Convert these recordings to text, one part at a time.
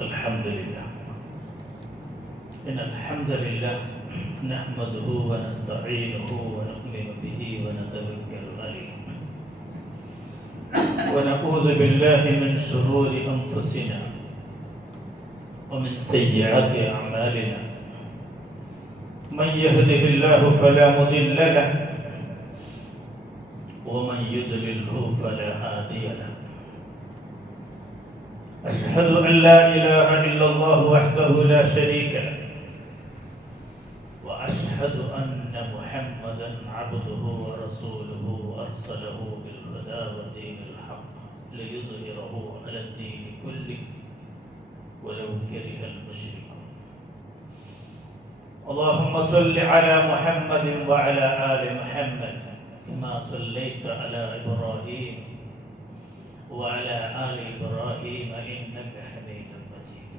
الحمد لله إن الحمد لله نحمده ونستعينه ونؤمن به ونتوكل عليه ونعوذ بالله من شرور أنفسنا ومن سيئات أعمالنا من يهده الله فلا مضل له ومن يضلله فلا هادي له أشهد أن لا إله إلا الله وحده لا شريك له وأشهد أن محمدا عبده ورسوله أرسله بالهدى ودين الحق ليظهره على الدين كله ولو كره المشركون اللهم صل على محمد وعلى آل محمد كما صليت على إبراهيم وعلى آل إبراهيم إنك حميد مجيد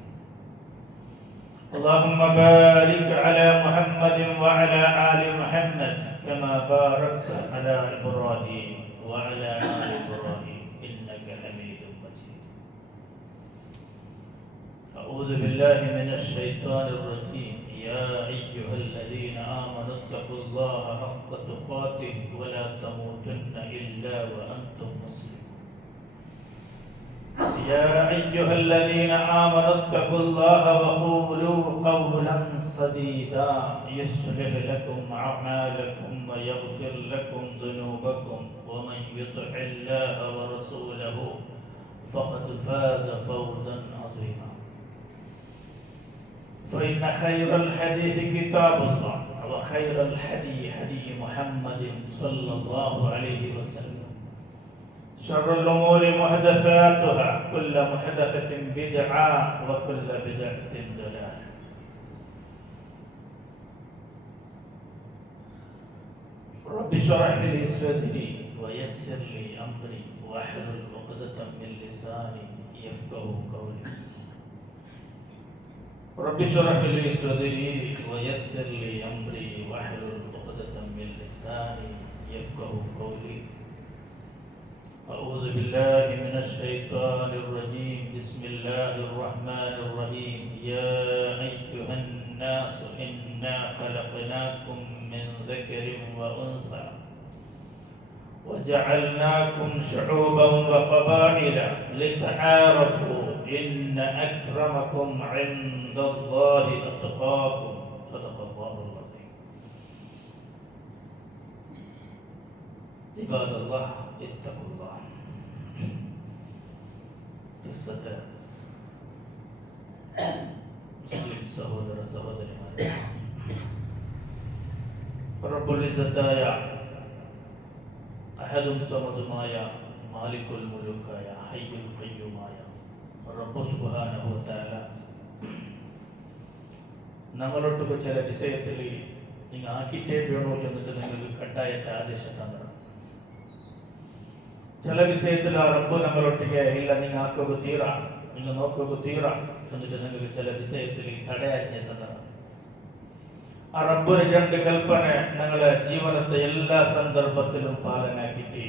اللهم بارك على محمد وعلى آل محمد كما باركت على إبراهيم وعلى آل إبراهيم إنك حميد مجيد أعوذ بالله من الشيطان الرجيم يا أيها الذين آمنوا اتقوا الله حق تقاته ولا تموتن إلا وأنتم مسلمون يا أيها الذين آمنوا اتقوا الله وقولوا قولا سديدا يصلح لكم أعمالكم ويغفر لكم ذنوبكم ومن يطع الله ورسوله فقد فاز فوزا عظيما فإن خير الحديث كتاب الله وخير الهدي هدي محمد صلى الله عليه وسلم شر الأمور محدثاتها كل محدثة بدعة وكل بدعة ضلالة رب اشرح لي صدري ويسر لي أمري واحلل عقدة من لساني يفقهوا قولي رب اشرح لي صدري ويسر لي أمري واحلل عقدة من لساني يفقهوا قولي أعوذ بالله من الشيطان الرجيم بسم الله الرحمن الرحيم يا أيها الناس إنا خلقناكم من ذكر وأنثى وجعلناكم شعوبا وقبائل لتعارفوا إن أكرمكم عند الله أتقاكم صدق الله العظيم عباد الله اتقوا الله മുസ്ലിം സഹോദര സഹോദരിമാരെ റബ്ബുൽ ഇസ്സത്തായ അഹദും സമദുമായ മാലിക്കുൽ മുലൂക്കായ ഹയ്യുൽ ഖയ്യൂമായ റബ്ബ് സുബ്ഹാനഹു വ തആല നമ്മളൊട്ടുക്ക് ചില വിഷയത്തിൽ നിങ്ങൾ ആക്കിയിട്ടേ വേണോ ചെന്നിട്ട് നിങ്ങൾക്ക് കട്ടായത്തെ ആദേശം തന്നു ചില വിഷയത്തിൽ ആ റബ്ബ് നമ്മളൊട്ടിಗೆ ಇಲ್ಲ നിങ്ങൾ ആക്കുക തീരാ നിങ്ങൾ നോക്കുക തീരാ എന്നിട്ട് നിങ്ങൾക്ക് ചില വിഷയത്തിൽ തടയാജ്ഞ തന്നതാണ് ആ റബ്ബിന് രണ്ട് കൽപ്പന ഞങ്ങളെ ജീവനത്തെ എല്ലാ സന്ദർഭത്തിലും പാലനാക്കിയിട്ട്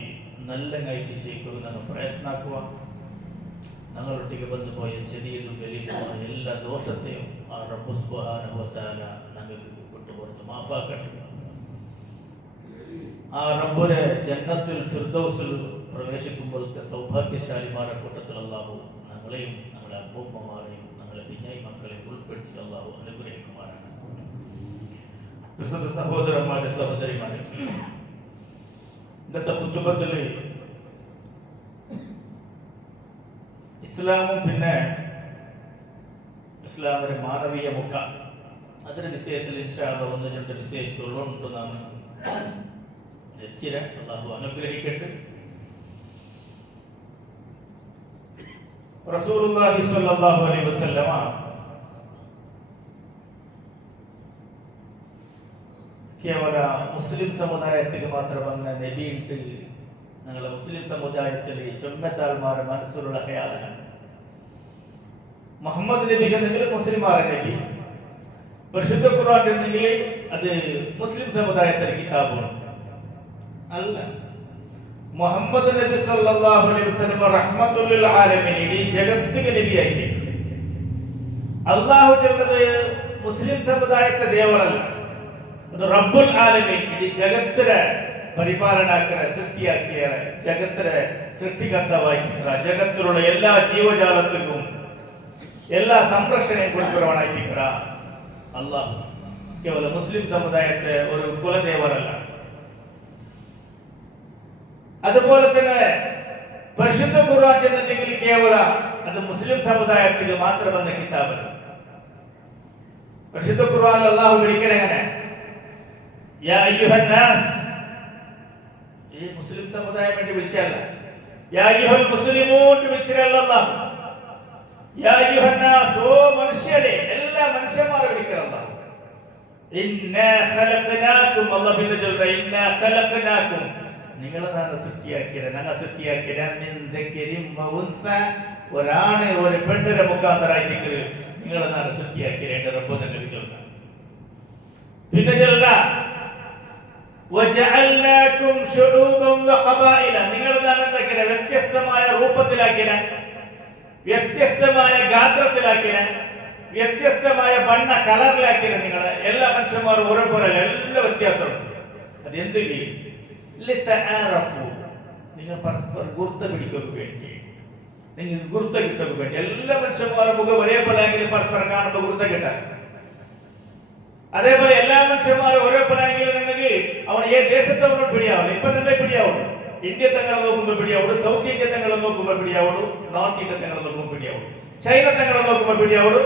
നല്ലങ്ങായിട്ട് ചെയ്യിക്കുക ഞങ്ങൾ പ്രയത്നാക്കുക ഞങ്ങളൊട്ടിಗೆ ಬಂದು പോയ ചെറിയതും വലിയതുമായ എല്ലാ ദോഷത്തെയും ആ റബ്ബ് സുബ്ഹാനഹു വ തആല ഞങ്ങൾക്ക് വിട്ടുപുറത്ത് മാഫാക്കട്ടെ ആ റബ്ബിനെ ജന്നത്തുൽ ഫിർദൗസിൽ പ്രവേശിക്കുമ്പോഴത്തെ സൗഭാഗ്യശാലിമാരുടെ കൂട്ടത്തിൽ അല്ലാഹു ഞങ്ങളെയും ഞങ്ങളുടെ അമ്മൂമ്മമാരെയും ഞങ്ങളുടെ പിഞ്ഞായി മക്കളെയും ഉൾപ്പെടുത്തി അല്ലാഹു അനുഗ്രഹിക്കുമാറാണ്. വിശുദ്ധ സഹോദരന്മാരെ സഹോദരിമാരെ, ഇന്നത്തെ ഖുതുബത്തിൽ ഇസ്ലാമും പിന്നെ ഇസ്ലാമിന്റെ മാനവീയ മുഖ അതിന്റെ വിഷയത്തിൽ ഇൻഷാ അല്ലാഹ് ഒന്ന് രണ്ട് വിഷയം ചൊല്ലുന്നുണ്ടെന്നാണ് ധരിച്ചിര. അല്ലാഹു അനുഗ്രഹിക്കട്ടെ. റസൂലുള്ളാഹി സ്വല്ലല്ലാഹു അലൈഹി വസല്ലമ കേവല മുസ്ലിം സമുദായത്തിന് മാത്രമെന്ന നബിയിട്ട് ഞങ്ങളുടെ മുസ്ലിം സമുദായത്തിൽ ചൊമ്മത്താൽമാരുടെ മനസ്സിലുള്ള ഹയാലാണ് മുഹമ്മദ് നബി എന്നെങ്കിൽ മുസ്ലിമാരെ നബി, പരിശുദ്ധ ഖുർആൻ എന്നെങ്കിൽ അത് മുസ്ലിം സമുദായത്തിലെ കിതാബാണ് അല്ല. മുഹമ്മദ് നബി സല്ലല്ലാഹു അലൈഹി വസല്ലം റഹ്മത്തുൽ ലിൽ ആലമീൻ, ഈ ജഗത്തിലെ നബിയായി അള്ളാഹു ചൊല്ലത് മുസ്ലിം സമുദായത്തെ ದೇವರಲ್ಲ, ಅದು ರಬ್ಬುಲ್ ಆಲಮೀನ್, ಇಡೀ ಜಗತ್ತಿನ ಪರಿಪಾಲನಾಕರ ಸೃಷ್ಟಿಯಾಕಿಯ ಜಗತ್ತಿನ ಸೃಷ್ಟಿಕರ್ತವಾಗಿರ ಜಗತ್ತಿലുള്ള എല്ലാ ജീവജാലത്തിനും എല്ലാ സംരക്ഷണയും കൊടുക്കുന്നവനായിരിക്കുന്ന അള്ളാഹു കേവല മുസ്ലിം സമുദായത്തെ ഒരു കുലദേവരല്ല. അതുപോലെ തന്നെ പരിശുദ്ധ ഖുർആൻ എന്നുണ്ടെങ്കിൽ കേവല അത് മുസ്ലിം സമുദായത്തിന് മാത്രം വന്ന കിതാബല്ല. പരിശുദ്ധ ഖുർആനിൽ അല്ലാഹു വിളിക്കണ എങ്ങനെ? യാ അയ്യുഹൻ നാസ്, ഈ മുസ്ലിം സമുദായം വേണ്ടി വിളിച്ചല്ല. യാ അയ്യുഹൽ മുസ്ലിമൂൻ വിളിച്ചല്ല അല്ലാഹു. യാ അയ്യുഹൻ നാസ്, ഓ മനുഷ്യരെ, എല്ലാ മനുഷ്യന്മാരെ വിളിക്കണ അല്ലാഹു. ഇന്നാ ഖലഖനാകും, അല്ലാഹു പിന്നെ ചൊല്ലുക, ഇന്നാ ഖലഖനാകും, നിങ്ങളെ നാം സൃഷ്ടിയാക്കിയത്, ഞങ്ങൾ സൃഷ്ടിയാക്കിയത് മിൻ ദക്കരിൻ വ ഉൻസ, ഒരാണ് ഒരു പെണ്ണിനെ മുഖാന്തരായിട്ട് നിങ്ങളെ നാം സൃഷ്ടിയാക്കിയത് എൻ്റെ റബ്ബ് തന്നെ ചൊല്ലുക. പിന്നെ ചൊല്ലുക വജഅൽനാകും ശുഊബൻ വ ഖബായില, നിങ്ങളെ നാം എന്താക്കിയത്? വ്യത്യസ്തമായ രൂപത്തിലാക്കിയത്, വ്യത്യസ്തമായ ഗാത്രത്തിലാക്കിയത്, വ്യത്യസ്തമായ ബണ്ണ കളറിലാക്കിയത്. നിങ്ങളെ എല്ലാ മനുഷ്യന്മാരും ഒരേപോലെ, എല്ലാ വ്യത്യാസമുണ്ട്. അത് എന്തെങ്കിലും നിങ്ങൾ പരസ്പരം ഗുർത്ത പിടിക്കുക വേണ്ടി, നിങ്ങൾ ഗുർത്ത കിട്ടുക വേണ്ടി. എല്ലാ മനുഷ്യന്മാരുടെ മുഖം ഒരേപോലെ ആണെങ്കിൽ പരസ്പരം കാണുമ്പോൾ ഗുർത്ത കിട്ടാൻ. അതേപോലെ എല്ലാ മനുഷ്യന്മാരും ഒരേപോലെ ആണെങ്കിൽ നിങ്ങൾക്ക് അവൻ ഏത് ദേശത്തവനോട് പിടിയാവുള്ളൂ. ഇപ്പൊ തന്നെ പിടിയാവുള്ളൂ. ഇന്ത്യ തങ്ങളെ നോക്കുമ്പോൾ പിടിയാവുള്ളൂ, സൗത്ത് ഇന്ത്യ തങ്ങളെ നോക്കുമ്പോൾ പിടിയാവുള്ളൂ, നോർത്ത് ഇന്ത്യ തങ്ങളെ നോക്കുമ്പോൾ പിടിയാവുള്ളൂ, ചൈന തങ്ങളെ നോക്കുമ്പോൾ പിടിയാവുള്ളൂ,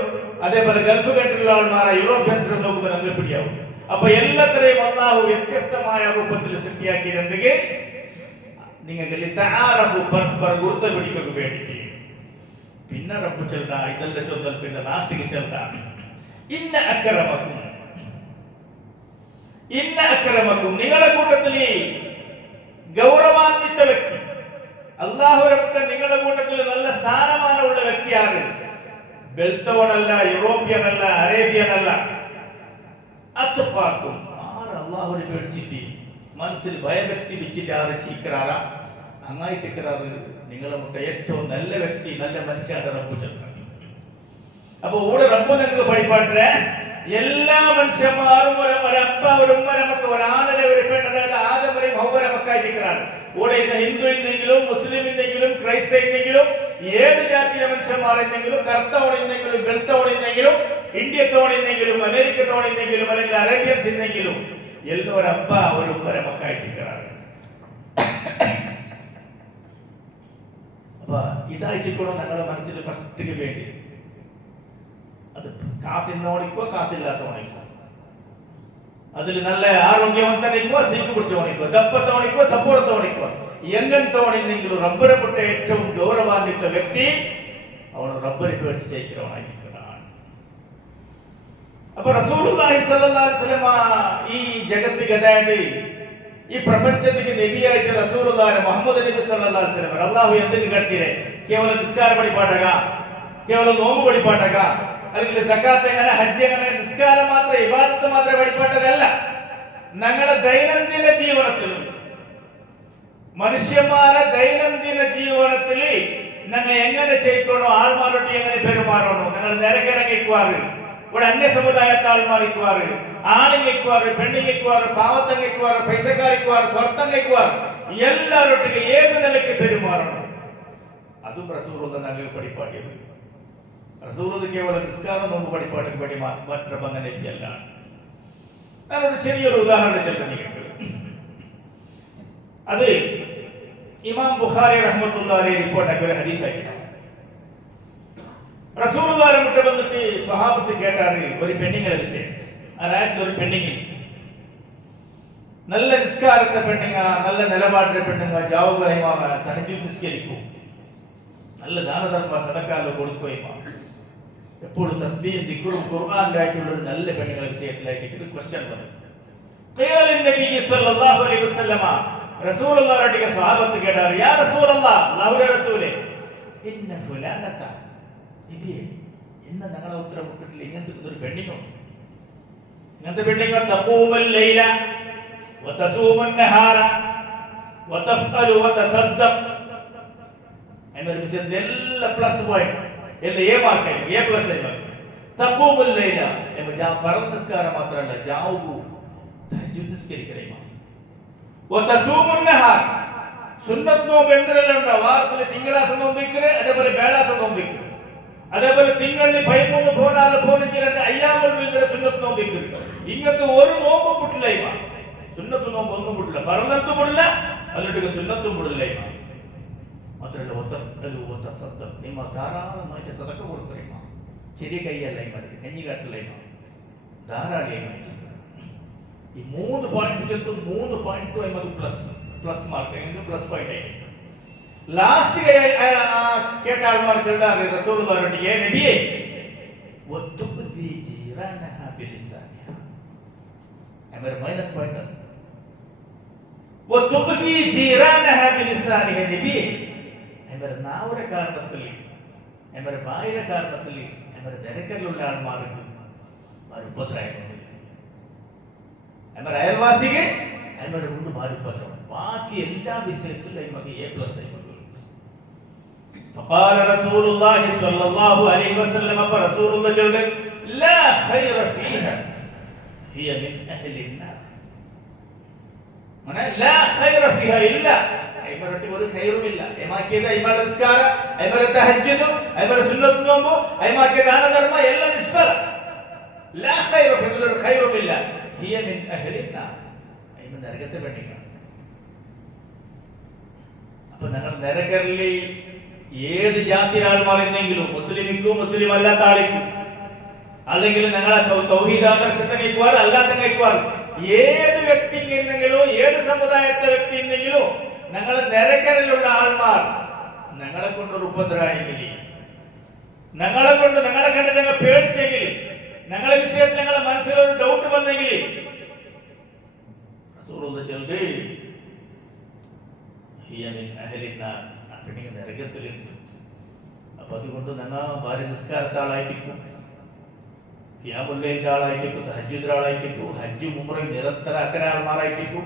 അതേപോലെ ഗൾഫ് കൺട്രിയിലുള്ള ആൾമാരെ യൂറോപ്യൻസിനെ നോക്കുമ്പോൾ നമുക്ക് പിടിയാവുള്ളൂ. അപ്പൊ എല്ലാത്തിനെയും അല്ലാഹു വ്യത്യസ്തമായ രൂപത്തിൽ സൃഷ്ടിയാക്കിയിരുന്നെങ്കിൽ നിങ്ങൾക്ക് പരസ്പരം ഗുർത്ത പിടിക്കുക വേണ്ടി. പിന്നെ റബ്ബ് ചെറുത ഇതെല്ലാം ചൊന്നാൽ പിന്നെ ലാസ്റ്റിക്ക് ചെറുത ഇന്ന അക്രമക്കും, ഇന്ന അക്രമക്കും, നിങ്ങളുടെ കൂട്ടത്തിൽ ഗൗരവാന്വിത വ്യക്തി, അല്ലാഹുവിന്റെ നിങ്ങളുടെ കൂട്ടത്തിൽ നല്ല സ്ഥാനമാനമുള്ള വ്യക്തിയാണ്. ബെൽത്തോണല്ല, യൂറോപ്യനല്ല, അറേബ്യനല്ല. അത്ഖാക്കും, ആര് അല്ലാഹുവിനെ പേടിച്ചിട്ട് മനസ്സിൽ ഭയഭക്തി വെച്ചിട്ട് ആര് ചീക്കറാറ അങ്ങായിട്ടിക്കറാറ് നിങ്ങളെ മുട്ട ഏറ്റവും നല്ല വ്യക്തി, നല്ല മനുഷ്യന്റെ റബ്ബ് ചെറുക്കാൻ. അപ്പൊ ഇവിടെ റബ്ബ് നിങ്ങൾക്ക് പഠിപ്പാട്ടെ എല്ലാ മനുഷ്യന്മാരും ഒരപ്പ ഒരു ഉമ്മ നമുക്ക് ഒരാളിനെ ഒരു പെണ്ണ്, അതായത് ആദമരെയും ഹൗവരെ മക്കായിട്ടിക്കറാണ്. ഇവിടെ ഇന്ന് ഹിന്ദു ഇന്നെങ്കിലും മുസ്ലിം ഇന്നെങ്കിലും ക്രൈസ്തവ ഇന്നെങ്കിലും ഏത് ജാതിയിലെ മനുഷ്യന്മാരെന്നെങ്കിലും കറുത്തവണെന്നെങ്കിലും വെളുത്തവണെന്നെങ്കിലും ഇന്ത്യത്തോണെന്നെങ്കിലും അമേരിക്കത്തോണെന്നെങ്കിലും അല്ലെങ്കിൽ അറേബ്യൻസ് ഇന്നെങ്കിലും എല്ലാം ഒരപ്പ ഒരു ഉമ്മരെ മക്കായിട്ടിക്കറാണ്. അപ്പൊ ഇതായിട്ടിക്കണം ഞങ്ങളുടെ മനസ്സിൽ ഫസ്റ്റിന് വേണ്ടി. അത് കാസിന്നോണിക്കോ കാസില്ലാത്തവണിക്കോ, അതിൽ നല്ല ആരോഗ്യವಂತನಿക്കോ സീക്ക് പിടിച്ചവണിക്കോ ദപ്പത്തവണിക്കോ സപ്പൂറത്തവണിക്കോ എങ്ങനത്തവണെന്നെങ്കിലും റബ്ബറെ മുട്ട ഏറ്റവും ഗൗരവാന്വിത വ്യക്തി അവന് റബ്ബറെ പേടിച്ച് ജയിக்கிறവനായിരിക്കുന്നതാണ്. അപ്പൊ റസൂലുള്ളാഹി സ്വല്ലല്ലാഹു അലൈഹി വസല്ലം ഈ ജഗത്തിಗೆ, അതായത് ഈ പ്രപഞ്ചത്തിಗೆ നബിയായിട്ട് റസൂലുള്ളാഹി മുഹമ്മദ് നബി സ്വല്ലല്ലാഹു അലൈഹി വസല്ലം അല്ലാഹു എന്തിಗೆ ಕರ್ತಿರೆ? ಕೇವಲ ನಿಸ್ಕಾರ ಪಡಿಪಾಟಗ, ಕೇವಲ ನೋವು ಪಡಿಪಾಟಗ, അല്ലെങ്കിൽ സക്കാത്ത് എങ്ങനെ, ഹജ്ജ് എങ്ങനെ, നിസ്കാരം മാത്രം ഇബാദത്ത് മാത്രം പടിപ്പാട്ടതല്ല. ഞങ്ങളുടെ ദൈനംദിന ജീവിതത്തിലും മനുഷ്യന്മാരെ ദൈനംദിന ജീവിതത്തിൽ ഞങ്ങൾ എങ്ങനെ ചെയ്യണോ, ആൾമാരോട്ട് എങ്ങനെ പെരുമാറണോ, ഞങ്ങൾ നിരക്കിറങ്ങിക്കുവാറ്, ഇവിടെ അന്യ സമുദായത്തെ ആൾമാറിക്കുവാറ്, ആണിങ്ങിക്കുവാറ്, പെണ്ണിങ്ങിക്കുവാറ്, പാവത്തങ്ങിക്കുവാറ്, പൈസക്കാരിക്കുവാറ്, സ്വർത്തങ്ങിക്കുവാറ്, എല്ലാവരോട്ടിಗೆ ഏത് നിലയ്ക്ക് പെരുമാറണം അതും റസൂലുള്ള ഞങ്ങൾ പഠിപ്പാട്ടിയത്. റസൂലുള്ളാഹി കേവലം നിസ്കാരം നോമ്പ് പഠിപ്പാട്ടിക്ക് വേണ്ടി മാത്രം അങ്ങനെ അല്ല. ഞാനൊരു ചെറിയൊരു ഉദാഹരണം ചെല്ലുന്ന നിങ്ങൾക്ക്. അത് ഇമാം ബുഖാരി റഹ്മത്തുള്ളാഹി അലൈഹി റിപ്പോർട്ടാക്കിയ ഒരു ഹദീസായിരുന്നു. റസൂലുള്ളാഹിയെ മുട്ട വന്നിട്ട് സ്വഹാബത്ത് കേട്ടാറ് ഒരു പെണ്ണിങ്ങളെ വിഷയം. ആ രാത്രി ഒരു പെണ്ണിങ്, നല്ല നിസ്കാരത്തെ പെണ്ണിങ്ങ, നല്ല നിലപാടിന്റെ പെണ്ണുങ്ങ, ജാവുകയുമാ, തഹജ്ജുദ് നിസ്കരിക്കും, നല്ല ദാനധർമ്മ സദക്കാലോ കൊടുക്കുകയുമാ, എപ്പോഴും തസ്ബീഹും ദിക്റും ഖുർആനിലായിട്ടുള്ള ഒരു നല്ല പെണ്ണുങ്ങളെ വിഷയത്തിലായിട്ട് ഒരു ക്വസ്റ്റ്യൻ വന്നു. ഖിയാൽ നബി സല്ലല്ലാഹു അലൈഹി വസല്ലമ റസൂലുള്ളാഹിയുടെ സ്വഹാബത്ത് കേട്ടാറ്, യാ റസൂലല്ലാഹ്, അല്ലാഹുവിന്റെ റസൂലേ, ഇന്ന ഫുലാനത, നബിയേ, ഇന്ന ഞങ്ങളെ ഉത്തരം മുട്ടിട്ടില്ല, ഇങ്ങനത്തെ ഒരു പെണ്ണിങ്ങുണ്ട്. ഇങ്ങനത്തെ പെണ്ണിങ്ങോ തഖൂമുൽ ലൈല വതസൂമുൻ നഹാര വതഫഅലു വതസദ്ദഖ്. എന്നൊരു വിഷയത്തിൽ എല്ലാ പ്ലസ് പോയിന്റ്, ಎಲ್ಲ ಎ ಮಾರ್ಕ್ ಆಗಿ ಎ ಪ್ಲಸ್ ಆಗಿ തഖൂമുൽ ലൈല ഫർദ് നിസ്കാരം മാത്രമല്ല ജാവുകു തഹജ്ജുദ് നിസ്കരിക്കണേ വതസൂമുൻ നഹാർ സുന്നത്ത് നോമ്പ് എന്തെല്ലാം വാരത്തിൽ തിങ്കളാഴ്ച നോമ്പിക്കല് അതേപോലെ വേളാഴ്ച നോമ്പിക്കല് അതേപോലെ തിങ്കളിൽ 13 14 15 അയ്യാമുൽ ബീദിലെ സുന്നത്ത് നോമ്പിക്കല് ഇങ്ങനത്തെ ഒരു നോമ്പും വിട്ടില്ല സുന്നത്ത് നോമ്പ് ഒന്നും വിട്ടില്ല ഫർദത്തും വിടില്ല അതിലൊക്കെ സുന്നത്തും വിടില്ല മാത്രമല്ല നിങ്ങൾ ധാരാളമായിട്ട് സദഖ കൊടുക്കണേ ചെറിയ കൈയല്ല കഞ്ഞി കാട്ടില്ല ധാരാളമായി ഈ 3 പോയിന്റ് ചേർത്ത് 3 point plus mark plus point ആയി ലാസ്റ്റ് കേട്ട ആൾമാർ ചെറുതാണ് റസൂലുള്ളാഹിയെ നബിയെ വതുബി ജീറാനഹ ബിലിസാനിഹ അമർ മൈനസ് പോയിന്റ് വതുബി ജീറാനഹ ബിലിസാനിഹ നബിയെ അമർ നാവര കാരണത്തിൽ അമർ ബായിര കാരണത്തിൽ അമർ ദരക്കലുള്ള ആൾമാർക്ക് ഒരു ഉപദ്രവം അമർ അയൽവാസിക്ക് അമർ കൊണ്ട് ഉപദ്രവം ബാക്കി എല്ലാ വിഷയത്തിലും അമർ എ പ്ലസ് ആയി فقال رسول الله صلى الله عليه وسلم رسول الله جل لا خير فيها هي من اهل النار معنى لا خير فيها الا ايمرتي ഒരു ഖൈറും ഇല്ല എമാക്കിയത് ഐമാർ നിസ്കാര ഐമാർ തഹജ്ജുദ് ഐമാർ സുന്നത്ത് നോമ്പ് ഐമാക്കിയ ദാനധർമ്മ എല്ലാം നിസ്ഫല لا خير فيها ഒരു ഖൈറും ഇല്ല هي من اهل النار ഐമാർ നരകത്തെ പെട്ടിരിക്കണം അപ്പോൾ ഞങ്ങൾ നരകരിൽ ഏത് ജാതി ആൾമാരെന്നെങ്കിലും മുസ്ലിമിക്കും മുസ്ലിം അല്ലാത്ത ആളിക്കും അല്ലെങ്കിൽ ഞങ്ങളെ തൗഹീദ് ആദർശത്തെ നീക്കുവാൻ അല്ലാത്ത നീക്കുവാൻ ഏത് വ്യക്തി ഉണ്ടെങ്കിലോ ഏത് സമുദായത്തെ വ്യക്തി ഉണ്ടെങ്കിലോ ഞങ്ങൾ നരകരിലുള്ള ആൾമാർ ഞങ്ങളെ കൊണ്ടൊരു ഉപദ്രവമെങ്കിൽ ഞങ്ങളെ കണ്ടിട്ട് ഞങ്ങൾ പേടിച്ചെങ്കിൽ ഞങ്ങളെ വിഷയത്തിൽ ഞങ്ങളെ മനസ്സിലൊരു ഡൗട്ട് വന്നെങ്കിൽ റസൂലുള്ളാഹി ചൊല്ലി ഹിയ മിൻ അഹ്ലിന്നാർ നരകത്തിലുണ്ട്. അപ്പൊ അതുകൊണ്ട് ഞങ്ങൾ ഭാര്യ നിസ്കാരത്തെ ആളായിട്ടിരിക്കും, ഖിയാമുല്ലൈലിന്റെ ആളായിട്ടിരിക്കും, തഹജ്ജുദിന്റെ ആളായിട്ടിരിക്കും, ഹജ്ജും ഉംറയും നിരന്തരാക്കുന്ന ആൾമാരായിട്ടിരിക്കും.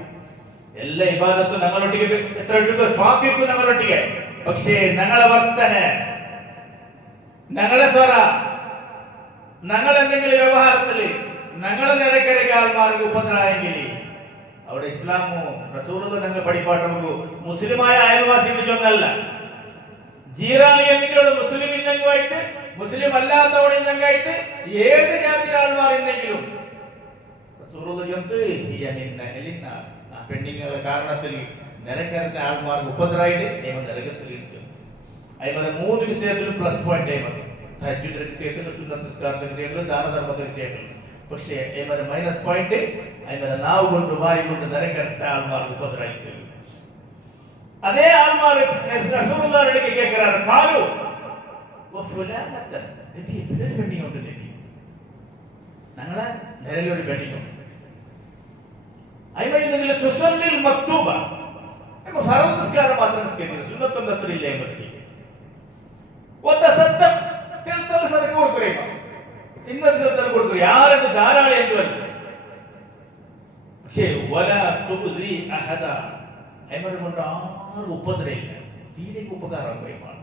എല്ലാ ഇബാദത്തും ഞങ്ങളൊട്ടിക്ക് എത്ര സ്വാക്കിക്കും ഞങ്ങളൊട്ടിക്ക്. പക്ഷേ ഞങ്ങളെ വർത്തന, ഞങ്ങളെ സ്വര, ഞങ്ങൾ എന്തെങ്കിലും വ്യവഹാരത്തില് ഞങ്ങളെ നിരക്കരയ്ക്ക് ആൾമാർക്ക് ഉപദ്രവമെങ്കിൽ അവിടെ ഇസ്ലാമോ റസൂലുള്ളാഹി ഞങ്ങൾ പഠിപ്പാട്ട് നമുക്ക് മുസ്ലിമായ അയൽവാസി ഒന്നല്ല. ജീറാനി എന്തെങ്കിലും മുസ്ലിം ഇല്ലെങ്കിലായിട്ട് മുസ്ലിം അല്ലാത്തവടെ ഇല്ലെങ്കിലായിട്ട് ഏത് ജാതി ആൾമാർ ഉണ്ടെങ്കിലും റസൂലുള്ളാഹി ആ പെണ്ണിങ്ങളുടെ കാരണത്തിൽ നിരക്കരത്തെ ആൾമാർക്ക് ഉപദ്രവമായിട്ട് നരകത്തിലിരിക്കും. അതുപോലെ 3 വിഷയത്തിലും പ്ലസ് പോയിന്റ് ആയി തഹജ്ജുദിന്റെ വിഷയത്തിലും സുന്നത്ത് നിസ്കാരത്തിന്റെ വിഷയത്തിലും ദാനധർമ്മത്തിന്റെ വിഷയത്തിലും. പക്ഷേ മൈനസ് പോയിന്റ് നാവ് കൊണ്ട് വായു കൊണ്ട് നരക്കരത്തെ ആൾമാർക്ക് ഉപദ്രവിക്കും. അതേ ആൾമാർ റസൂലുള്ളാഹിയുടെ അടുക്കൽ കേൾക്കാറ് കാലു വഫുലാനത നബി ഒരു പെണ്ണിയുണ്ട് നബി ഞങ്ങളെ നിരയിലൊരു പെണ്ണിയുണ്ട് അയ്മയിൽ തുസല്ലിൽ മക്തൂബ അപ്പോൾ ഫർദ് നിസ്കാരം മാത്രം നിസ്കരിക്കുക സുന്നത്തൊന്നും അത്രയില്ല എമ്പത്തി വതസദ്ദഖ് തിൽതൽ സദഖ കൊടുക്കുക ഇന്നത്തെ കൊടുക്കുക ആരെന്ന് ധാരാളം എന്തുവല്ല. പക്ഷേ വല തുബി അഹദ അയ്മർ കൊണ്ട് ആരും ഉപദ്രവില്ല, തീരെ ഉപകാരമാണ്.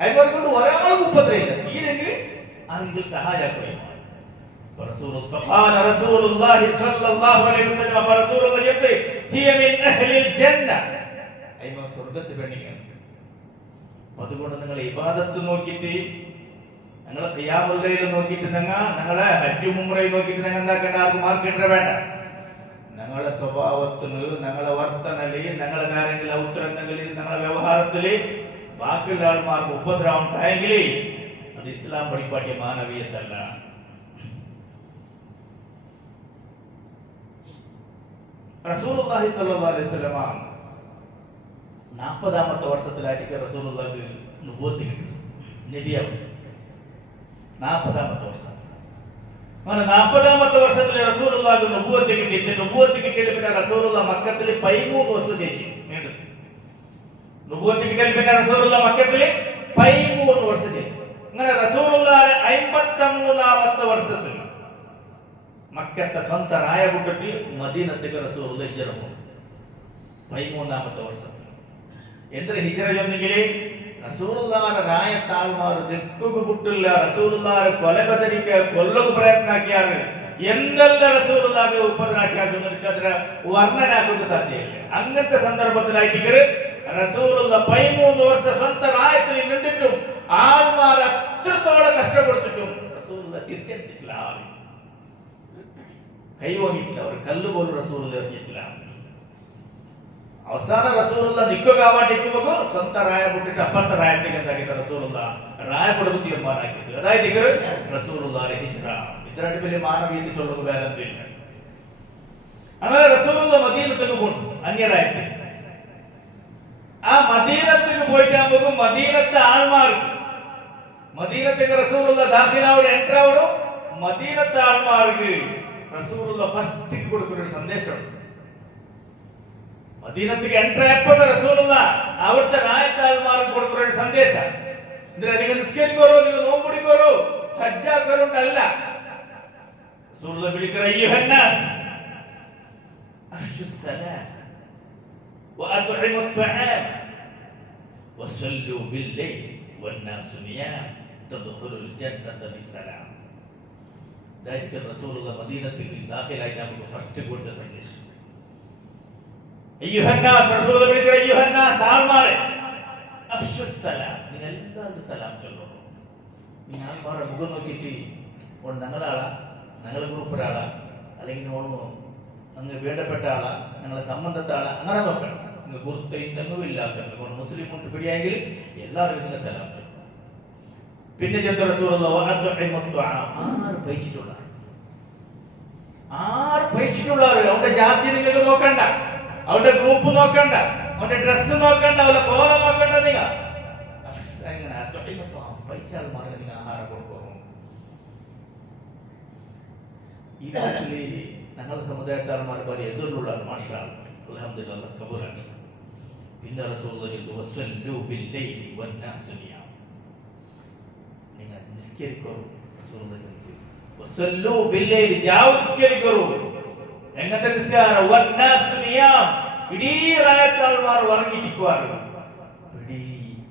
അയ്മർ കൊണ്ട് ഒരാൾക്ക് ഉപദ്രവില്ല, തീരെങ്കിൽ ആരെങ്കിലും സഹായമാണ്. فقال رسول الله صلى الله عليه وسلم رسول الله يقول هي من اهل الجنه അയ്മർ സ്വർഗ്ഗത്തിൽ പെണ്ണിയാണ്. അതുകൊണ്ട് നിങ്ങൾ ഇബാദത്ത് നോക്കിയിട്ട് ഞങ്ങളെ ഖിയാമുൽ ലൈൽ നോക്കിയിട്ട് ഞങ്ങളെ ഹജ്ജും ഉംറയും നോക്കിയിട്ട് ഞങ്ങൾ എന്താക്കേണ്ട ആർക്കും മാർക്ക് ഇട വേണ്ട. ഞങ്ങളുടെ സ്വഭാവത്തിന്, ഞങ്ങളുടെ വർത്തനല്, ഞങ്ങളുടെ കാര്യങ്ങളിൽ ഔത്തരങ്ങളിൽ, ഞങ്ങളുടെ വ്യവഹാരത്തില് ബാക്കിയുള്ള ആൾമാർക്ക് ഉപദ്രവം ഉണ്ടായെങ്കിൽ അത് ഇസ്ലാം പഠിപ്പാട്ടിയ മാനവീയത്തല്ല. റസൂലുള്ളാഹി സ്വല്ലല്ലാഹു അലൈഹി വസല്ലം 40ാമത്തെ വർഷത്തിലായിരിക്കും റസൂലുള്ളാഹി നുബുവത്ത് കിട്ടി, നബിയാവും. 40ാമത്തെ വർഷം അങ്ങനെ 40ാമത്തെ വർഷത്തിൽ റസൂലുള്ളാഹിക്ക് നുബുവത്ത് കിട്ടി. നുബുവത്ത് കിട്ടിയിട്ട് പിന്നെ റസൂലുള്ളാഹി മക്കത്തിൽ 13 വർഷം ശേഷിച്ചു. നുബുവത്ത് കിട്ടിയിട്ട് പിന്നെ റസൂലുള്ളാഹി മക്കത്തിൽ 13 വർഷം ശേഷിച്ചു. അങ്ങനെ റസൂലുള്ളാഹി 53ാമത്തെ വർഷത്തിൽ മക്കത്തെ സ്വന്തം റായ വിട്ടിട്ട് മദീനത്തേക്ക് റസൂലുള്ളാഹി ഹിജ്റ പോയി. 13ാമത്തെ വർഷം എന്തൊരു ഹിജ്റ ചെന്നെങ്കിൽ റസൂലുള്ളാഹിന്റെ റായത്താൾമാർ ദിക്കുക്ക് പുട്ടില്ല, റസൂലുള്ളാഹിനെ കൊലബദരിക്ക് കൊല്ലക്ക് പ്രയത്നാക്കിയാറ്, എന്തെല്ലാം റസൂലുള്ളാഹിനെ ഉപദ്രാക്കിയാൽ വർണ്ണനാക്കുക സാധ്യമല്ല. അങ്ങനത്തെ സന്ദർഭത്തിലായിട്ട് റസൂലുള്ള 13 വർഷം സ്വന്തം റായത്തിൽ നിന്നിട്ടും ആൾമാർ അത്രത്തോളം കഷ്ടപ്പെടുത്തിട്ടും റസൂലുള്ള തിരിച്ചടിച്ചിട്ടില്ല, കൈവാങ്ങിയിട്ടില്ല, അവർ കല്ല് പോലും റസൂലുള്ള എറിഞ്ഞിട്ടില്ല. അവസാന റസൂലുള്ള നിൽക്കുമ്പോൾ സ്വന്തം റായ പൊട്ടിട്ട് അപ്പുറത്തെ റായത്തേക്ക് എന്താക്കിയിട്ട് റസൂലുള്ള റായ കൊടുത്ത് തീരുമാനാക്കിയത്. അതായത് റസൂലുള്ളാഹിന്റെ ഹിജ്റ. ഇത്രയായിട്ട് വലിയ മാനവീയത്തിൽ ചൊല്ലുക വേറെ എന്തില്ല. അങ്ങനെ റസൂലുള്ള മദീനത്തേക്ക് പോന്നു, അന്യരായത്തിൽ. ആ മദീനത്തേക്ക് പോയിട്ടാകുമ്പോൾ മദീനത്തെ ആൾമാർ, മദീനത്തേക്ക് റസൂലുള്ള ദാഖിലാവിടെ എൻട്രാവോ, മദീനത്തെ ആൾമാർക്ക് റസൂലുള്ള ഫസ്റ്റ് കൊടുക്കുന്ന ഒരു സന്ദേശം. മദീനത്തേക്ക് എൻട്രി ആയപ്പോൾ റസൂലുള്ള അവിടുത്തെ റായത്തെ ആൾമാർക്ക് കൊടുക്കുന്ന ഒരു സന്ദേശം. എന്തിനാ നിങ്ങൾ നിസ്കരിക്കോറോ, നിങ്ങൾ നോമ്പുടിക്കോറോ, ഹജ്ജാക്കോറോണ്ടല്ല. റസൂലുള്ള വിളിക്കുന്ന അയ്യുഹന്നാസ് അഫ്ശുസ് സലാം വഅത്ഇമു അത്അം വസല്ലു ബില്ലൈൽ വന്നാസു നിയാം തദ്ഖുലുൽ ജന്നത ബിസ്സലാം. ദാരിക റസൂലുള്ള മദീനത്തേക്ക് ദാഖിലായിട്ട് നമുക്ക് ഫസ്റ്റ് കൊടുത്ത സന്ദേശം. അയ്യുഹന്നാസ്, റസൂലുള്ള വിളിക്കുന്ന അയ്യുഹന്നാസ് ആൾമാരെ, അഫ്ശുസ് സലാം, നിങ്ങൾ എല്ലാവരും സലാം ചൊല്ലണം. നിങ്ങൾ ആൾമാരെ മുഖം നോക്കിയിട്ട് ഓൺ ഞങ്ങളാളാ, ഞങ്ങളെ ഗ്രൂപ്പിലാളാ, അല്ലെങ്കിൽ ഓണോ നിങ്ങൾ വേണ്ടപ്പെട്ട ആളാ, ഞങ്ങളെ സംബന്ധത്തെ ആളാ, അങ്ങനെ നോക്കണം. നിങ്ങൾ പുറത്തെങ്കിലും ഇല്ലാത്ത മുസ്ലിം കൊണ്ട് പിടിയായെങ്കിൽ എല്ലാവരും നിങ്ങൾ സലാം ചൊല്ലണം. പിന്നെ ചെന്ന റസൂലുള്ള ആറ് പയിച്ചിട്ടുള്ളവർ, അവരുടെ ജാതി നിങ്ങൾക്ക് നോക്കണ്ട, അവരുടെ ഗ്രൂപ്പ് നോക്കണ്ട, അവരുടെ ഡ്രസ് നോക്കണ്ട, അവരുടെ കോല നോക്കണ്ട. നിങ്ങൾ പൈച്ചാൽ മാത്രം നിങ്ങൾ ആഹാരം കൊടുക്കണം. ഈ നാട്ടിൽ ഞങ്ങളുടെ സമുദായക്കാരന്മാർ പോലെ എതിർലുള്ള മാഷാ അൽഹംദുലില്ലാഹ് കബൂലാണ്. പിന്നെ റസൂലുള്ളാഹി വസല്ലു ബില്ലൈലി വന്നാസു നിയാം, നിങ്ങൾ നിസ്കരിക്കൂ. റസൂലുള്ളാഹി വസല്ലു ബില്ലൈലി, ജാവ നിസ്കരിക്കൂ. എങ്ങനത്തെ നിസ്കാരം? വന്നാസു നിയാം, ഇടീ റായത്താൾമാർ ഉറങ്ങിയിരിക്കുവാണ്. ഇടീ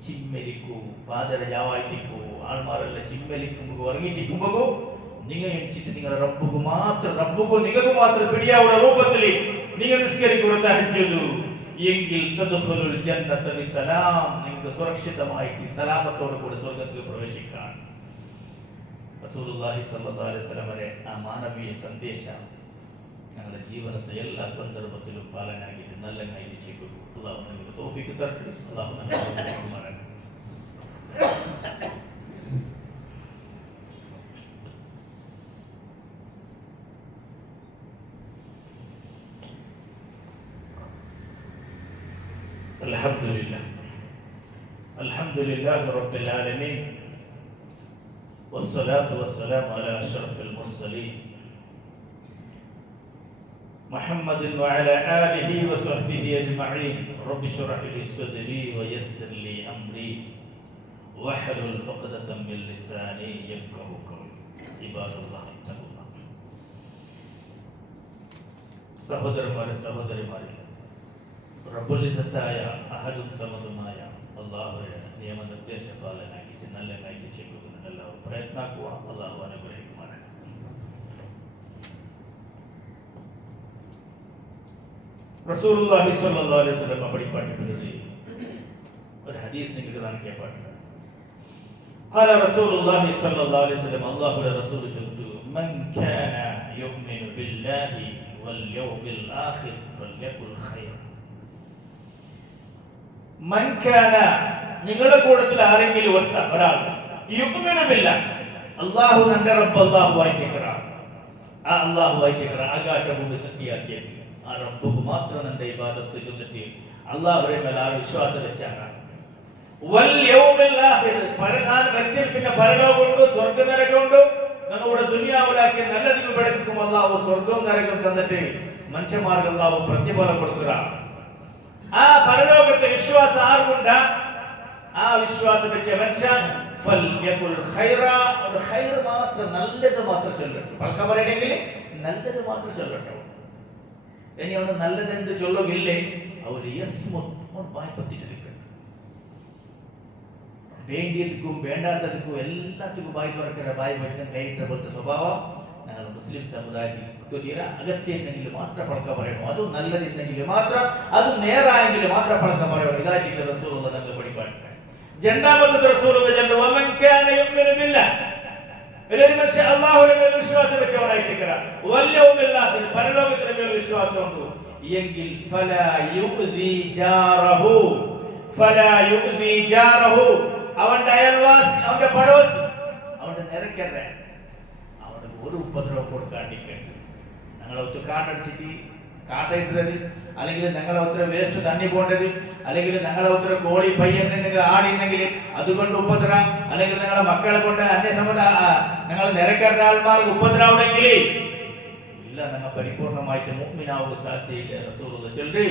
ചിമ്മലിക്കൂ, പാതര ജാവായിട്ടിക്കൂ, ആൾമാരെല്ലാം ചിമ്മലിക്കുമ്പോൾ ഉറങ്ങിയിരിക്കുമ്പോൾ നിങ്ങൾ എണിച്ചിട്ട് നിങ്ങളുടെ റബ്ബുക്ക് മാത്രം, റബ്ബുക്കോ നിങ്ങൾക്ക് മാത്രം പിടിയാവുന്ന രൂപത്തിൽ നിങ്ങൾ നിസ്കരിക്കുക. തഹജ്ജുദ് എങ്കിൽ തദ്ഖുലുൽ ജന്നത ബിസലാം, നിങ്ങൾക്ക് സുരക്ഷിതമായിട്ട് സലാമത്തോടെ കൂടി സ്വർഗ്ഗത്തിൽ പ്രവേശിക്കാൻ. റസൂലുള്ളാഹി സ്വല്ലല്ലാഹു അലൈഹി വസല്ലമയുടെ ആ മാനവീയ സന്ദേശം ഞങ്ങളുടെ ജീവിതത്തെ എല്ലാ സന്ദർഭത്തിലും പാലനാക്കിയിട്ട് നല്ല കാര്യം ചെയ്തു. അല്ലാഹു നമുക്ക് തൗഫീഖ് തരട്ടെ. അല്ലാഹു നമ്മെ അൽഹംദുലില്ലാഹി റബ്ബിൽ ആലമീൻ വസ്സലാത്തു വസ്സലാമു അലാ അഷ്റഫിൽ മുർസലീൻ മുഹമ്മദിൻ വഅലാ ആലിഹി വസഹ്ബിഹി അജ്മഈൻ. റബ്ബി ശ്റഹ് ലി സദ്രി വയസ്സിർ ലി അംരി വഹ്ലുൽ ഉഖ്ദതം മിൻ ലിസാനി യഫ്ഖഹു ഖൗലി. ഇബാദല്ലാഹി തഖവ. സഹോദരന്മാരെ, സഹോദരിമാരെ, റബ്ബുൽ ഇസ്സത്തായ അഹദും സമദുമായ അല്ലാഹുവിന്റെ നിയമനിർദ്ദേശ പാലനാക്കിയിട്ട് നല്ല കാര്യം ചെയ്യുന്ന എല്ലാവരും പ്രയത്നാക്കുക. അല്ലാഹു അനുഗ്രഹിക്കുമാറാകട്ടെ. റസൂലുള്ളാഹി സ്വല്ലല്ലാഹു അലൈഹി വസല്ലം പഠിപ്പാട്ടിട്ടുള്ള ഒരു ഹദീസ് നിങ്ങൾക്ക് ഞാൻ കേൾപ്പാട്ടുണ്ട്. قال رسول الله صلى الله عليه وسلم, അല്ലാഹുവിന്റെ റസൂൽ ചൊല്ലുന്നു, മൻ കാന യുഅ്മിനു ബില്ലാഹി വൽ യൗമിൽ ആഖിർ ഫൽയഖുൽ ഖൈർ. മൻ കാന, നിങ്ങളുടെ കൂട്ടത്തിൽ ആരെങ്കിലും ഒരാൾ യുഅ്മിനു ബില്ലാഹ്, അല്ലാഹു തന്റെ റബ്ബ് അല്ലാഹുവായിട്ടിക്കറ, ആ അല്ലാഹുവായിട്ടിക്കറ ആകാശഭൂമി സൃഷ്ടിയാക്കിയത് ആ റബ്ബുക്ക് മാത്രം തന്റെ ഇബാദത്ത് ചൊല്ലിട്ട് അല്ലാഹുവിനെ മേൽ ആ വിശ്വാസം വെച്ചാണ്. വൽ യൗമിൽ ആഖിർ, പരകാലം വെച്ചാൽ പിന്നെ പരലോകമുണ്ട്, സ്വർഗ്ഗനരകമുണ്ട്. നമ്മുടെ ദുനിയാവിലാക്കി നല്ലതിന് പഠിപ്പിക്കും അല്ലാഹു സ്വർഗ്ഗവും നരകം തന്നിട്ട് മനുഷ്യന്മാർക്ക് അല്ലാഹു പ്രതിഫലം കൊടുക്കുക. ആ പരലോകത്തെ വിശ്വാസം ആർക്കുണ്ട്? ആ വിശ്വാസം വെച്ച മനുഷ്യൻ ഫൽയഖുൽ ഖൈറ, ഒരു ഖൈർ മാത്രം, നല്ലത് മാത്രം ചൊല്ലട്ടെ. പഴക്കം പറയണമെങ്കിൽ നല്ലത് മാത്രം ചൊല്ലട്ടെ. ഇനി അവന് നല്ലതെന്ത് ചൊല്ലുകില്ലേ, അവർ യസ്മുത്, വായ്പത്തിട്ടിരിക്കും. വേണ്ടിയതിക്കും വേണ്ടാത്തതിക്കും എല്ലാത്തിനും വായി തുറക്കുന്ന വായി വയ്ക്കുന്ന കൈയിട്ട പോലത്തെ സ്വഭാവം ഞങ്ങൾ മുസ്ലിം സമുദായത്തിൽ അകത്തിയെങ്കിൽ മാത്രം പഴക്കം പറയണോ, അതും നല്ലതില്ലെങ്കിൽ മാത്രം, അതും നേരായെങ്കിൽ മാത്രം പഴക്കം പറയണോ. ഇതായിരിക്കും റസൂലുള്ള ഞങ്ങൾ പഠിപ്പാണ്. രണ്ടാമത്തെ റസൂലുള്ള ഒരു മനുഷ്യൻ അല്ലാഹുവിന്റെ മേൽ വിശ്വാസം വെച്ചവനായിരിക്കുക, പരലോകത്തിന്റെ മേൽ വിശ്വാസമുണ്ട് എങ്കിൽ അവന്റെ അയൽവാസി, അവന്റെ പടോസി, അവന്റെ നിരക്കരെ അവന് ഒരു ഉപദ്രവം കൊടുക്കാണ്ടിരിക്കേണ്ട. ഞങ്ങളെ ഒത്തിരി കാട്ടടിച്ചിട്ട് കാട്ടയിട്ടത്, അല്ലെങ്കിൽ ഞങ്ങളെ ഒത്തിരി വേസ്റ്റ് തണ്ണി പോകേണ്ടത്, അല്ലെങ്കിൽ ഞങ്ങളെ ഒത്തിരി കോഴി പയ്യെന്തെങ്കിലും ആടിയെന്നെങ്കിൽ അതുകൊണ്ട് ഉപദ്രവം, അല്ലെങ്കിൽ ഞങ്ങളെ മക്കളെ കൊണ്ട് അന്യസമ്മത ഞങ്ങൾ നിരക്കേണ്ട ആൾമാർക്ക് ഉപദ്രവമെങ്കിൽ ഇല്ല, ഞങ്ങൾ പരിപൂർണമായിട്ട് മുഅ്മിനാവുക സാധ്യയില്ല. റസൂലുള്ള ചൊല്ലി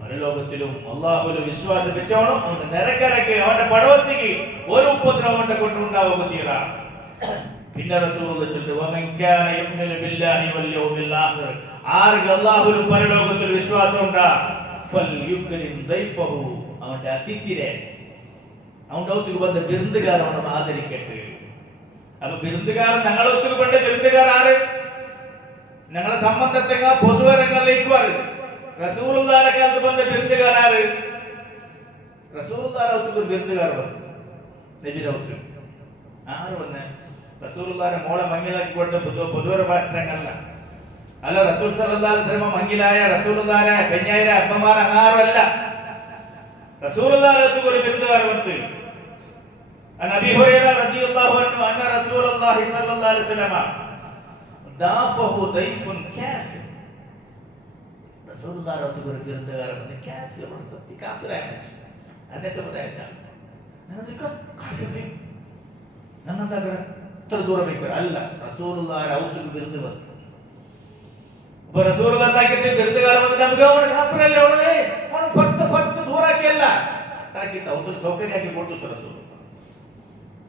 പരലോകത്തിലും അല്ലാഹുവിൽ വിശ്വാസം വെച്ചവനും അവന്റെ നിരക്കരക്ക്, അവന്റെ പടോസിക്ക് ഒരു ഉപദ്രവം കൊണ്ടുണ്ടാവുക തീര. പിന്നെ റസൂലുള്ള ചൊല്ലി വമൻ കാന യുമിനു ബില്ലാഹി വൽ യൗമിൽ ആഖിർ, ആർക്ക് അല്ലാഹുവിൽ പരലോകത്തിൽ വിശ്വാസം ഉണ്ടാ ഫൽയുക്രിം ദൈഫഹു, അവന്റെ അതിഥിയെ, അവന്റെ ഒത്തുക്ക് വന്ന വിരുന്നുകാരനെ ആദരിക്കട്ടെ. അപ്പൊ വിരുന്നുകാരൻ ഞങ്ങളെ ഒത്തുക്ക് കൊണ്ട് വിരുന്നുകാർ ആര്? ഞങ്ങളെ സംബന്ധത്തെ പൊതുവരങ്ങളിലേക്ക് വരും. റസൂലുള്ളാഹിന്റെ കാലത്ത് വന്ന വിരുന്നുകാർ ആര്? റസൂലുള്ളാഹിന്റെ ഒത്തുക്ക് ഒരു വിരുന്നുകാർ വന്നു, നബിയുടെ ഒത്തുക്ക് ആര് വന്ന്? റസൂലുള്ളാഹിന്റെ മോളെ മങ്ങിലാക്കി കൊടുത്ത പൊതുവര പാത്രങ്ങളല്ല, അല്ല റസൂൽ സല്ലല്ലാഹു അലൈഹി വസല്ലം മങ്ങിലായ റസൂലുള്ളാഹിന്റെ പെഞ്ഞായിര അമ്മമാർ അങ്ങാറല്ല. റസൂലുള്ളാഹിന്റെ ഒത്തുക്ക് ഒരു വിരുന്നുകാർ വന്നു. അബീ ഹുറൈറ റളിയല്ലാഹു അൻഹു അന്ന റസൂലുള്ളാഹി സ്വല്ലല്ലാഹു അലൈഹി വസല്ലം ദാഫഹു ദൈഫുൻ കാഫിർ. റസൂലുള്ളാഹിന്റെ ഒത്തുക്ക് ഒരു വിരുന്നുകാർ വന്നു. കാഫിർ സത്യ കാഫിറായ മനുഷ്യൻ, അന്യസമുദായത്താണ്. ഞങ്ങൾക്ക് കാഫിർ ഞങ്ങളുടെ എത്ര ദൂരം വയ്ക്കുക അല്ല, റസൂലുള്ളാഹിന്റെ ഔത്തുക്ക് വിരുന്ന് വന്നു. അപ്പൊ റസൂലുള്ളാഹി താക്കിയിട്ട് വിരുന്നുകാരൻ വന്നിട്ട് നമുക്ക് അവന് കാഫിറല്ലേ, അവന് പത്ത് ദൂരാക്കിയല്ല താക്കി ഔത്തുൽ സൗകര്യാക്കി കൊടുത്തു റസൂൽ.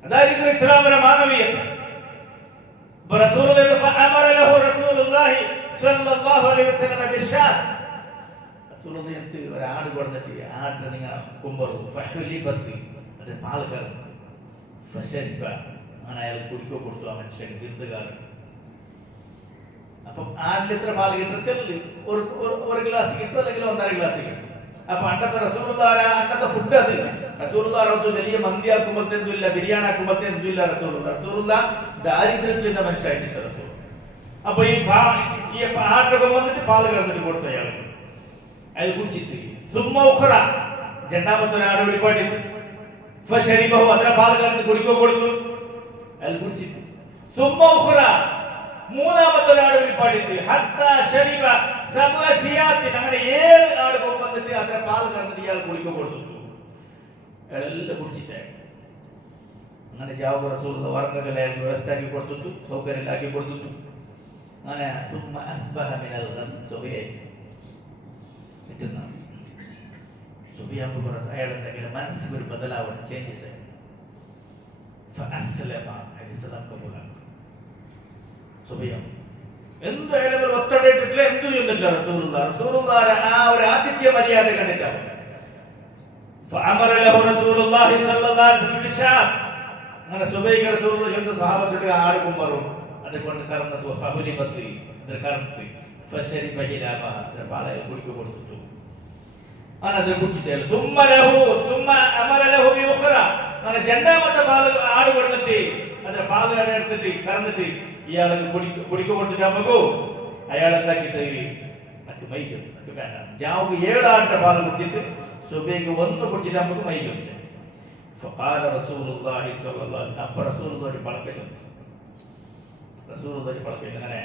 അതായിരിക്കും ഇസ്ലാമിന്റെ മാനവീയത. റസൂലുള്ളാഹി ഫഅമറ ലഹു റസൂലുള്ളാഹി സ്വല്ലല്ലാഹു അലൈഹി വസല്ലം ബിശാത്ത്. റസൂലുള്ളാഹി ഒരു ആട് കൊടുത്തിട്ട് ആടിനെ നിങ്ങൾ കുമ്പറും ഫഹലിബത്തി, അത് പാൽ കറന്നു ഫശരിബ, അങ്ങനെ അയാൾ കുടിക്കോ കൊടുത്തു ആ മനുഷ്യൻ വിരുന്നുകാരൻ. അപ്പം ആടിൽ എത്ര പാൽ കിട്ടും? തെല്ല് ഒരു ഗ്ലാസ് കിട്ടും, അല്ലെങ്കിൽ 1.5 ഗ്ലാസ് കിട്ടും. അപ്പൊ അണ്ടത്തെ റസൂലുള്ളാഹി അണ്ടത്തെ ഫുഡ് അത് റസൂലുള്ളാഹി വലിയ മന്തി ആക്കുമ്പോഴത്തേന്നും ഇല്ല, ബിരിയാണി ആക്കുമ്പോഴത്തേന്നും ഇല്ല. റസൂലുള്ളാഹി ദാരിദ്ര്യത്തിന്റെ മനുഷ്യനായിട്ടില്ല റസൂൽ. അപ്പൊ ഈ ആടൊക്കെ വന്നിട്ട് പാൽ കറന്നിട്ട് കൊടുത്തു അയാൾ. അയാൾ കുടിച്ചിട്ട് സുമ്മ ഉഖറ, രണ്ടാമത്തെ ആട് വെളിപ്പാട്ടിട്ട് ഫശരിബഹു, അതിനെ പാൽ കറന്ന് കുടിക്കോ കൊടുത്തു. അയാൾ കുടിച്ചിട്ട് സുമ്മ ഉഖറ, മൂന്നാമത്തെ ആട് വെളിപ്പാട്ടിട്ട് ഹത്താ ശരിബ സബഅ ശിയാത്തിൻ, അങ്ങനെ 7 ആട് കൊണ്ടുവന്നിട്ട് അതിനെ പാൽ കറന്നിട്ട് ഇയാൾ കുടിക്കോ കൊടുത്തു. അയാളെല്ലാം കുടിച്ചിട്ട് അങ്ങനെ ജാവ റസൂലുള്ള വർഗ്ഗങ്ങളെ വ്യവസ്ഥയാക്കി കൊടുത്തു, സൗകര്യമാക്കി കൊടുത്തു. അങ്ങനെ സുമ്മ അസ്ബഹ മിനൽ ഗദ് സുബൈത്ത്, കിട്ടുന്ന സുബിയാകുമ്പോൾ കുറച്ച് അയാൾ എന്തെങ്കിലും മനസ്സിൽ ഒരു ബദലാവണം, ചേഞ്ചസ്. ഇസ്ലാം കബൂലാണ് സുബിയം. എന്ത് അയാൾ ഒത്തടയിട്ടില്ല, എന്തു ചെയ്യുന്നില്ല റസൂലുള്ളാഹി ആ ഒരു ആതിഥ്യ മര്യാദ കണ്ടിട്ടാണ്. ഫഅമറ ലഹു റസൂലുള്ളാഹി സ്വല്ലല്ലാഹു അലൈഹി വസല്ലം ബിശാത്ത്, അങ്ങനെ സുബൈക്ക് റസൂലുള്ളാഹി ചൊല്ലുന്ന സഹാബത്തിന്റെ ആട് കുമ്പറും അതുകൊണ്ട് കറന്നത് ഫഹലിബത്തി, അത് കറന്ന് ഫശരിബ ഹിലാബ, അത് പാലയിൽ കുടിക്കു കൊടുത്തു. അങ്ങനെ കുടിച്ചിട്ട് സുമ്മ ലഹു സുമ്മ അമറ ലഹു ബിഉഖറ, അങ്ങനെ രണ്ടാമത്തെ പാൽ ആട് കൊടുത്തിട്ട് അതിന്റെ പാൽ എടുത്തിട്ട് കറന്നിട്ട് ഇയാൾക്ക് കുടിക്കു കൊടുത്തിട്ട് നമുക്ക് അയാൾ എന്താക്കിയിട്ട് മൈ ചെന്നു വേണ്ട. ജാവുക്ക് 7 ആടിന്റെ പാൽ കുടിച്ചിട്ട് സുബൈക്ക് 1 കുടിച്ചിട്ട് നമുക്ക് മൈ ചെന്നു. ഫഖാല റസൂലുള്ളാഹി സ്വല്ലല്ലാഹു അലൈഹി വസല്ലം, അപ്പോൾ റസൂലുള്ളാഹി പളക്കൽ റസൂലുള്ളാഹി പളക്കൽ അങ്ങനെ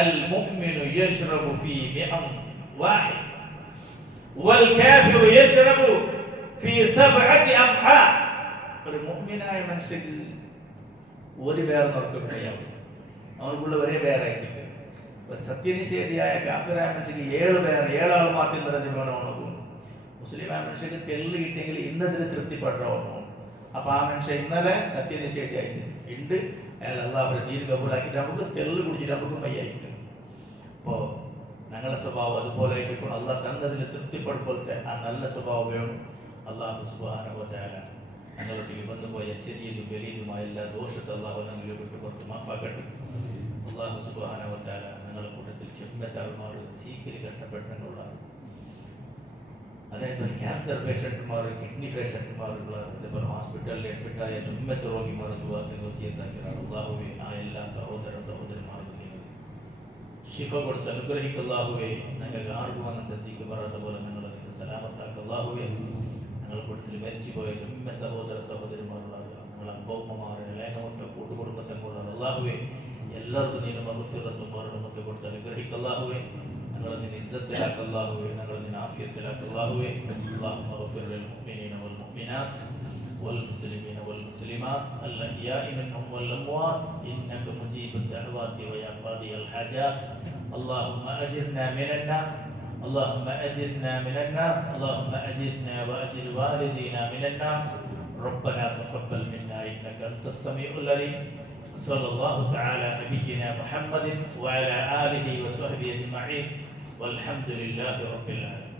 അൽ മുഅ്മിനു യശ്റബു ഫീ മിഅൻ വാഹിദ് വൽ കാഫിറു യശ്റബു ഫീ 7 അംആ. ഒരു മുഅ്മിനായ മനുഷ്യന് ഒരു പേർ നോക്കും കഴിയാവും, അവനുക്കുള്ള ഒരേ പേരായിരിക്കും. ഒരു സത്യനിഷേധിയായ കാഫിറായ മനുഷ്യക്ക് 7 ആൾ മാത്രം വേണമാകും. മുസ്ലിമായ മനുഷ്യക്ക് തെല്ല് കിട്ടിയെങ്കിൽ ഇന്നതിന് തൃപ്തിപ്പെടണമോ. അപ്പൊ ആ മനുഷ്യൻ ഇന്നലെ സത്യനിഷേധിയായിട്ട് ഉണ്ട്, അയാൾ അല്ലാഹുവിന്റെ ദീൻ കബൂലാക്കിയിട്ട് നമുക്ക് തെല്ല് കുടിച്ചിട്ട് നമുക്ക് മയ്യായിരിക്കും. അപ്പോൾ ഞങ്ങളുടെ സ്വഭാവം അതുപോലെ ആയിരിക്കും. അള്ളാഹ് തന്നതിന് തൃപ്തിപ്പെടുമ്പോഴത്തെ ആ നല്ല സ്വഭാവം വേണം. അല്ലാഹു സുബ്ഹാനഹു വ തആല ഞങ്ങളൊട്ടിക്ക് വന്നുപോയ ചെറിയതും വലിയതുമായ എല്ലാ ദോഷത്തെ അള്ളാഹു ഞങ്ങളെ വിട്ടുപുറത്ത് മാപ്പാക്കട്ടെ. അള്ളാഹു സുബ്ഹാനഹു വ തആല ഞങ്ങളുടെ കൂട്ടത്തിൽ ഹിമ്മത്താൾമാർ സീക്കിൽ കഷ്ടപ്പെട്ടവരുള്ളതാണ്. അതേപോലെ ക്യാൻസർ പേഷ്യന്റുമാർ, കിഡ്നി പേഷ്യന്റുമാരുള്ള അതേപോലെ ഹോസ്പിറ്റലിൽ അഡ്മിറ്റായ ഹിമ്മത്ത് രോഗിമാർ ദുആത്തിന് വസിയത്താക്കിയാണ്. അള്ളാഹുവേ ആ എല്ലാ സഹോദര സഹോദരന്മാർക്കും ശിഫ കൊടുത്ത് അനുഗ്രഹിക്കുക അല്ലാഹുവേ. ഞങ്ങൾക്ക് ആർക്കും വന്നിട്ട് സീക്ക് പറയാത്ത പോലെ ഞങ്ങൾ അതിൻ്റെ സലാമത്താക്കുക അല്ലാഹുവേ. ഞങ്ങളുടെ കൂട്ടത്തിൽ മരിച്ചുപോയ ജന്മ സഹോദര സഹോദരിമാരുള്ള ഞങ്ങളെ അപ്പൗമ്മമാരെ ലേഖമൊറ്റ കൂട്ടുകുടുംബത്തെ കൊണ്ടാണ് അല്ലാഹുവേ. എല്ലാവർക്കും നീ മഗ്ഫിറത്തും മരണമൊക്കെ കൊടുത്ത് അനുഗ്രഹിക്കുക അല്ലാഹുവേ. ഞങ്ങളെ നിന്നെ ഇസ്സത്തിലാക്കുക അല്ലാഹുവേ. ഞങ്ങളെ നിന്നെ ആഫിയത്തിലാക്കുക അല്ലാഹുവേ. അല്ലാഹുമ്മ ഗ്ഫിർ ലിൽ മുഅ്മിനീന വൽ മുഅ്മിനാത്ത് والمسلمين والمسلمات الأحياء منهم والأموات إنك مجيب الدعوات ويا قاضي الحاجات. اللهم أجرنا من النار، اللهم أجرنا من النار، اللهم أجرنا وأجر والدينا من النار. ربنا تقبل منا إنك أنت السميع العليم. صلى الله تعالى نبينا محمد وعلى آله وصحبه أجمعين والحمد لله رب العالمين.